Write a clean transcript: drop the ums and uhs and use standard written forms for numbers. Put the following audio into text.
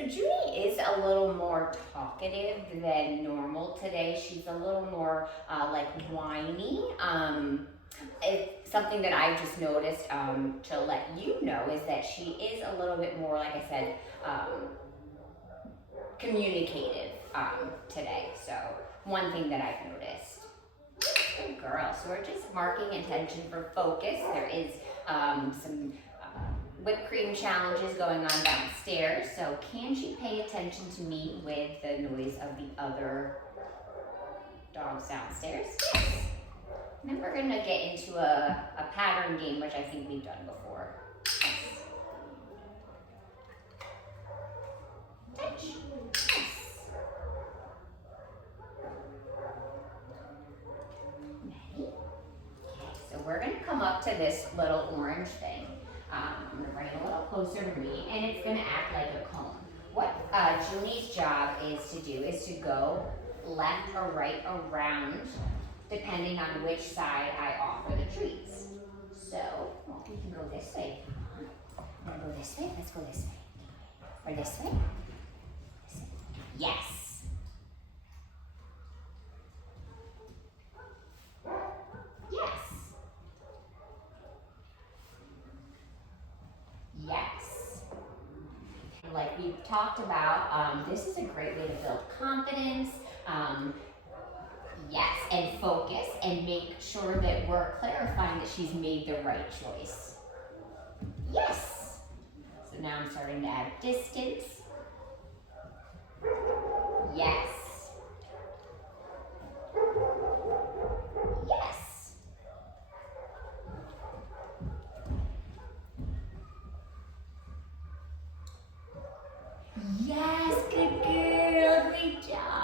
So Junie is a little more talkative than normal today. She's a little more like whiny. It's something that I just noticed to let you know is that she is a little bit more, like I said, communicative today. So one thing that I've noticed. Good girl. So we're just marking attention for focus. There is some whipped cream challenges going on downstairs. So can she pay attention to me with the noise of the other dogs downstairs? Yes. And then we're going to get into a pattern game, which I think we've done before. Yes. Touch. Yes. Ready? Okay, so we're going to come up to this little orange thing. I'm going to bring it a little closer to me, and it's going to act like a cone. What Junie's job is to do is to go left or right around, depending on which side I offer the treats. So, well, we can go this way. Want to go this way? Let's go this way. Or this way? This way. Yes. Yes. Yes. Like we've talked about, this is a great way to build confidence, yes, and focus, and make sure that we're clarifying that she's made the right choice. Yes. So now I'm starting to add distance. Yes. Yes. Yes, good girl, great job.